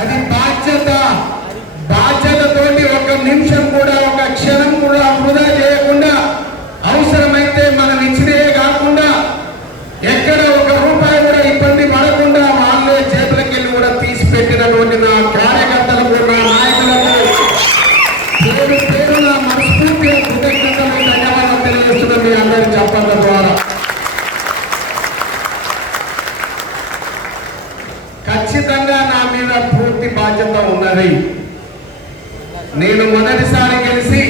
అది బాధ్యతతోటి ఒక నిమిషం కూడా ఒక క్షణం కూడా వృధా చేయకుండా అవసరమైతే మనం ఇచ్చినవే కాకుండా ఎక్కడ ఒక రూపాయి కూడా ఇబ్బంది పడకుండా వాళ్ళే చేతులకెళ్ళి కూడా తీసి పెట్టినటువంటి నా కార్యకర్తలకు నా నాయకులకు పేరు పేరున మనస్ఫూర్తిగా కృతజ్ఞతలు ధన్యవాదాలు తెలియజేస్తున్న మీ అందరి చెప్పడం ద్వారా ఖచ్చితంగా నా మీద పూర్తి బాధ్యత ఉన్నది. నేను మొదటిసారి గెలిచి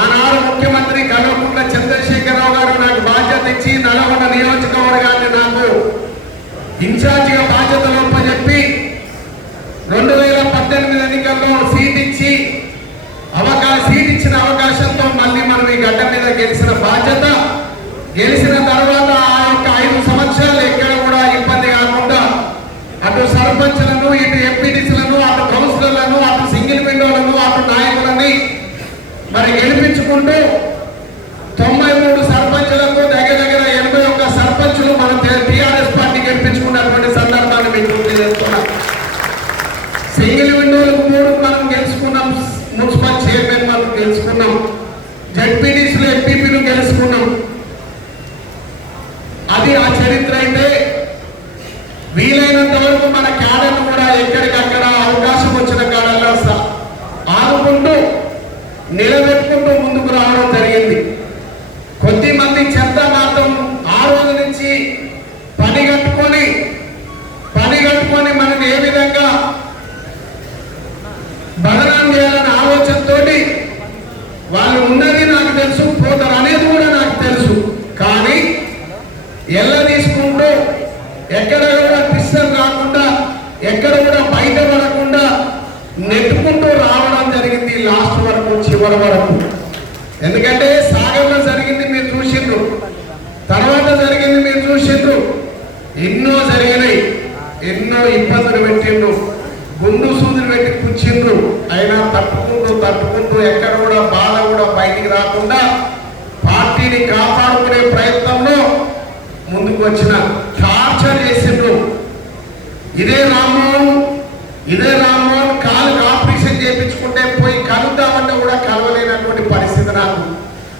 ఆనాడు ముఖ్యమంత్రి కల్వకుంట్ల చంద్రశేఖరరావు గారు నాకు బాధ్యత ఇచ్చి నల్గొండ నియోజకవర్గాన్ని నాకు ఇన్ఛార్జిగా బాధ్యతలు ఒప్పజెప్పి 2018 ఎన్నికల్లో సీట్ ఇచ్చిన అవకాశంతో మళ్ళీ మనం ఈ గడ్డ మీద గెలిచిన బాధ్యత, గెలిచిన తర్వాత ఆ యొక్క 5 సంవత్సరాలు ఎక్కడ కూడా ఇబ్బంది కాకుండా అటు సర్పంచ్లను, ఇటు ఎంపీటీసీలను, అటు కౌన్సిలర్లను, అటు సింగిల్ విండోలను, అటు నాయకులని మరి గెలిపించుకుంటూ 93 సర్పంచులకు దగ్గర 81 సర్పంచులు మనం టీఆర్ఎస్ పార్టీ గెలిపించుకున్నటువంటి సందర్భాన్ని మీకు గుర్తు చేస్తున్నాం. సింగిల్ విండోలకు 3 మనం గెలుచుకున్నాం, మున్సిపల్ చైర్మన్ మనం గెలుచుకున్నాం, జడ్పీటీసీలు ఎంపీపీలు గెలుచుకున్నాం. అది ఆ చరిత్ర అయితే వీలైనంత వరకు మన క్యాడర్ను కూడా ఎక్కడికక్కడ అవకాశం వచ్చిన కాడల్లో ఆదుకుంటూ నిలబెట్టుకుంటూ ముందుకు రావడం జరిగింది. కొద్ది మంది చెత్త మాత్రం ఆ రోజు నుంచి పని కట్టుకొని మనం ఏ విధంగా బదనాం చేయాలనే ఆలోచనతో వాళ్ళు ఉన్నది నాకు తెలుసు, పోతారు అనేది కూడా నాకు తెలుసు. కానీ ఎల్ల తీసుకుంటూ ఎక్కడ కూడా పిస్టర్ కాకుండా ఎక్కడ కూడా బయటపడకుండా నెట్టుకుంటూ రావడం జరిగింది లాస్ట్ వరకు, చివరి వరకు. ఎందుకంటే సాగర్లో జరిగింది మీరు చూసిండ్రు, తర్వాత జరిగింది మీరు చూసిండ్రు, ఎన్నో జరిగినాయి, ఎన్నో ఇబ్బందులు పెట్టిండ్రు, గుండు సూదులు పెట్టి కూర్చిండ్రు. అయినా తట్టుకుంటూ ఎక్కడ కూడా బాధ కూడా బయటికి రాకుండా పార్టీని కాపాడుకునే ప్రయత్నంలో ముందుకు వచ్చిన టార్చర్ చేసిండ్రు. ఇదే రామ్మోహన్ కాలు ఆపరేషన్ చేయించుకుంటే పోయి కలుద్దామంటే కూడా కలవలేనటువంటి పరిస్థితి. నాకు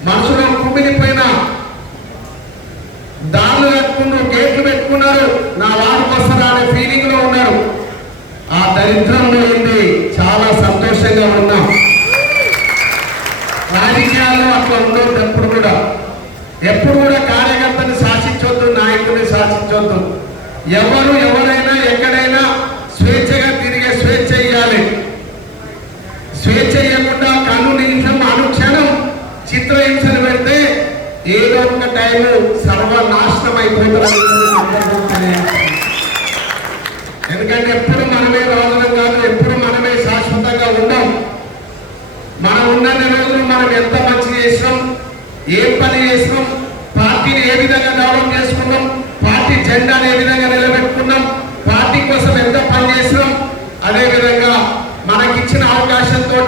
మనసులో కుమిలిపోయిన దారులు కట్టుకున్నారు, గేట్లు పెట్టుకున్నారు, నా వాడికి వస్తారా అనే ఫీలింగ్ లో ఉన్నారు. ఆ దరిద్రంలో ఏంటి చాలా సంతోషంగా ఉన్నాం. రాజకీయాల్లో అట్లా ఉండదు. ఎప్పుడు కూడా కార్యకర్తని శాసించొద్దు, నాయకుడిని శాసించొద్దు. ఎవరైనా ఎక్కడైనా స్వేచ్ఛగా తిరిగే స్వేచ్ఛ ఇవ్వాలి. స్వేచ్ఛ ఇవ్వకుండా కన్ను నిమిషం అనుక్షణం చిత్రహింసలు పెడితే ఏదో ఒక టైము సర్వనాశనం అయిపోతుంది. ఎందుకంటే ఎప్పుడు మనమే రాజులం కాదు, ఎప్పుడు మనమే శాశ్వతంగా ఉందాం. మనం ఉన్న రోజులు మనం ఎంత మంచి చేసినాం, ఏం పని చేసినాం, పార్టీని ఏ విధంగా డెవలప్ చేసుకున్నాం, పార్టీ జెండాను ఏ విధంగా నిలబెట్టుకున్నాం, పార్టీ కోసం ఎంత పని చేసినాం, అదేవిధంగా మనకిచ్చిన అవకాశంతో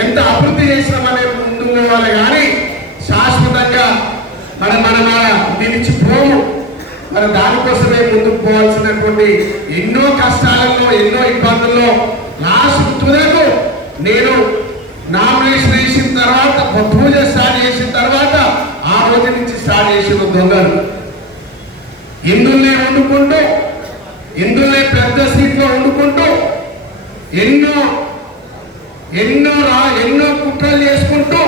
ఎంత అభివృద్ధి చేసినాం అనేది ముందుకు పోవాలి. కానీ శాశ్వతంగా మన నిలిచిపోము. మరి దానికోసమే ముందుకు పోవాల్సినటువంటి ఎన్నో కష్టాలలో, ఎన్నో ఇబ్బందుల్లో లాస్ట్ తుదకు నేను నామినేషన్ వేసిన తర్వాత, పూజ స్టార్ట్ చేసిన తర్వాత ఆ రోజు నుంచి స్టార్ట్ చేసిన దొంగలు ఇందుల్నే వండుకుంటూ, ఇందుల్నే పెద్ద సీట్లో వండుకుంటూ ఎన్నో కుట్రలు చేసుకుంటూ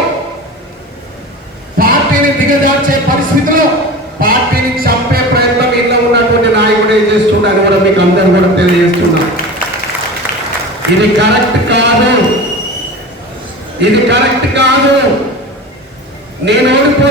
పార్టీని దిగజార్చే పరిస్థితిలో పార్టీని చంపే ప్రయత్నం ఇంట్లో ఉన్నటువంటి నాయకుడే చేస్తున్నాడు కూడా మీకు అందరూ కూడా తెలియజేస్తున్నా. ఇది కరెక్ట్ కాదు. నేను ఓడిపో